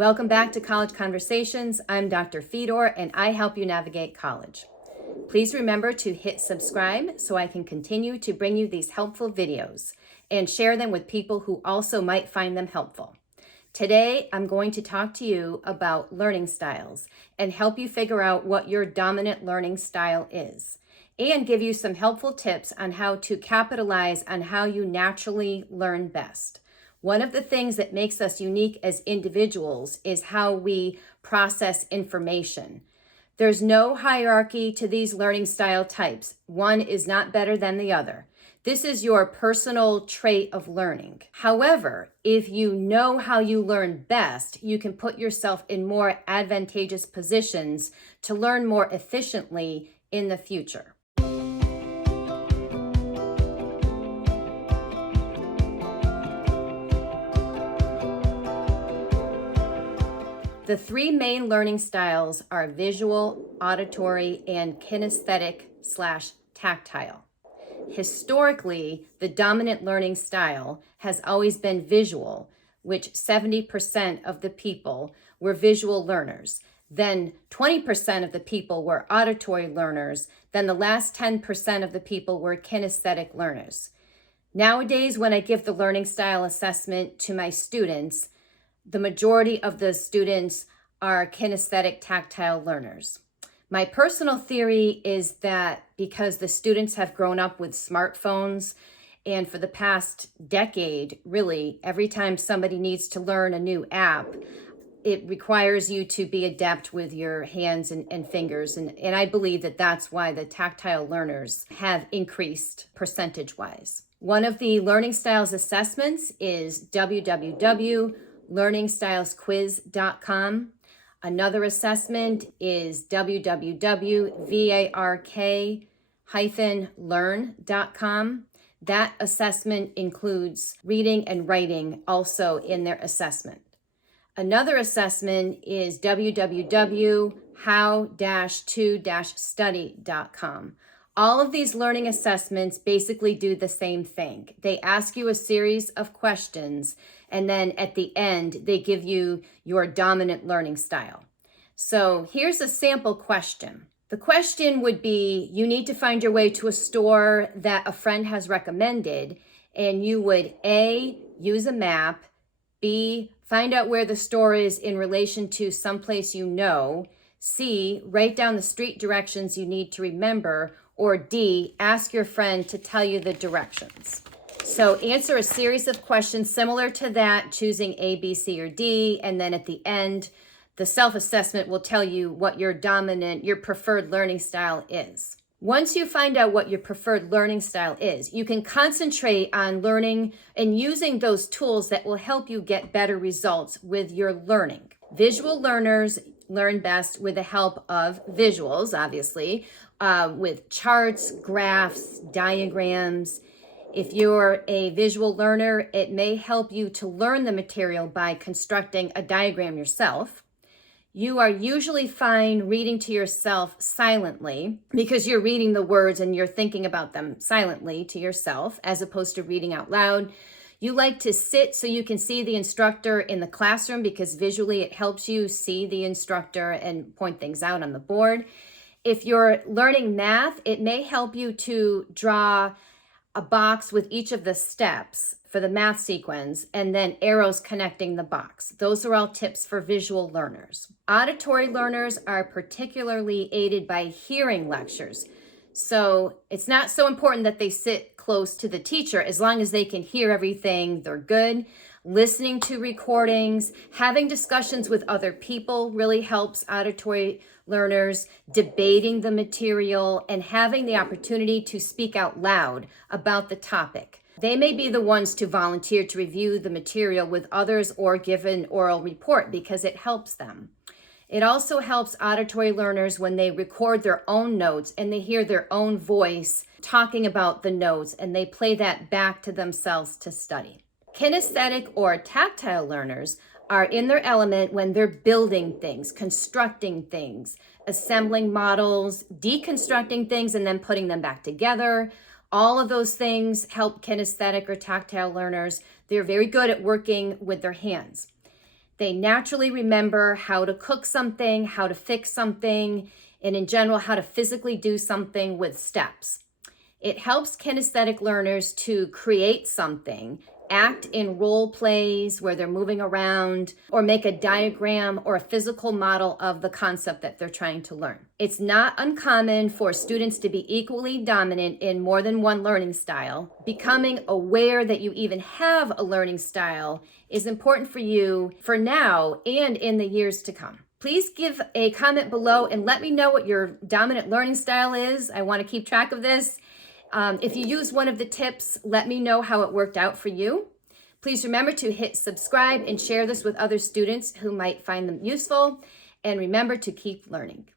Welcome back to College Conversations. I'm Dr. Fedor and I help you navigate college. Please remember to hit subscribe so I can continue to bring you these helpful videos and share them with people who also might find them helpful. Today, I'm going to talk to you about learning styles and help you figure out what your dominant learning style is, and give you some helpful tips on how to capitalize on how you naturally learn best. One of the things that makes us unique as individuals is how we process information. There's no hierarchy to these learning style types. One is not better than the other. This is your personal trait of learning. However, if you know how you learn best, you can put yourself in more advantageous positions to learn more efficiently in the future. The three main learning styles are visual, auditory, and kinesthetic/tactile. Historically, the dominant learning style has always been visual, which 70% of the people were visual learners. Then 20% of the people were auditory learners. Then the last 10% of the people were kinesthetic learners. Nowadays, when I give the learning style assessment to my students, the majority of the students are kinesthetic tactile learners. My personal theory is that because the students have grown up with smartphones, and for the past decade, really, every time somebody needs to learn a new app, it requires you to be adept with your hands and fingers. And I believe that that's why the tactile learners have increased percentage-wise. One of the learning styles assessments is www.learningstylesquiz.com. Another assessment is www.vark-learn.com. That assessment includes reading and writing also in their assessment. Another assessment is www.how-to-study.com. All of these learning assessments basically do the same thing. They ask you a series of questions, and then at the end, they give you your dominant learning style. So here's a sample question. The question would be, you need to find your way to a store that a friend has recommended, and you would A, use a map, B, find out where the store is in relation to someplace you know, C, write down the street directions you need to remember, or D, ask your friend to tell you the directions. So answer a series of questions similar to that, choosing A, B, C, or D, and then at the end, the self-assessment will tell you what your preferred learning style is. Once you find out what your preferred learning style is, you can concentrate on learning and using those tools that will help you get better results with your learning. Visual learners learn best with the help of visuals, obviously, with charts, graphs, diagrams. If you're a visual learner, it may help you to learn the material by constructing a diagram yourself. You are usually fine reading to yourself silently because you're reading the words and you're thinking about them silently to yourself as opposed to reading out loud. You like to sit so you can see the instructor in the classroom because visually it helps you see the instructor and point things out on the board. If you're learning math, it may help you to draw a box with each of the steps for the math sequence and then arrows connecting the box. Those are all tips for visual learners. Auditory learners are particularly aided by hearing lectures. So it's not so important that they sit close to the teacher. As long as they can hear everything, they're good. Listening to recordings, having discussions with other people really helps auditory learners, debating the material, and having the opportunity to speak out loud about the topic. They may be the ones to volunteer to review the material with others or give an oral report because it helps them. It also helps auditory learners when they record their own notes and they hear their own voice talking about the notes and they play that back to themselves to study. Kinesthetic or tactile learners are in their element when they're building things, constructing things, assembling models, deconstructing things, and then putting them back together. All of those things help kinesthetic or tactile learners. They're very good at working with their hands. They naturally remember how to cook something, how to fix something, and in general, how to physically do something with steps. It helps kinesthetic learners to create something, act in role plays where they're moving around, or make a diagram or a physical model of the concept that they're trying to learn. It's not uncommon for students to be equally dominant in more than one learning style. Becoming aware that you even have a learning style is important for you for now and in the years to come. Please give a comment below and let me know what your dominant learning style is. I want to keep track of this. If you use one of the tips, let me know how it worked out for you. Please remember to hit subscribe and share this with other students who might find them useful. And remember to keep learning.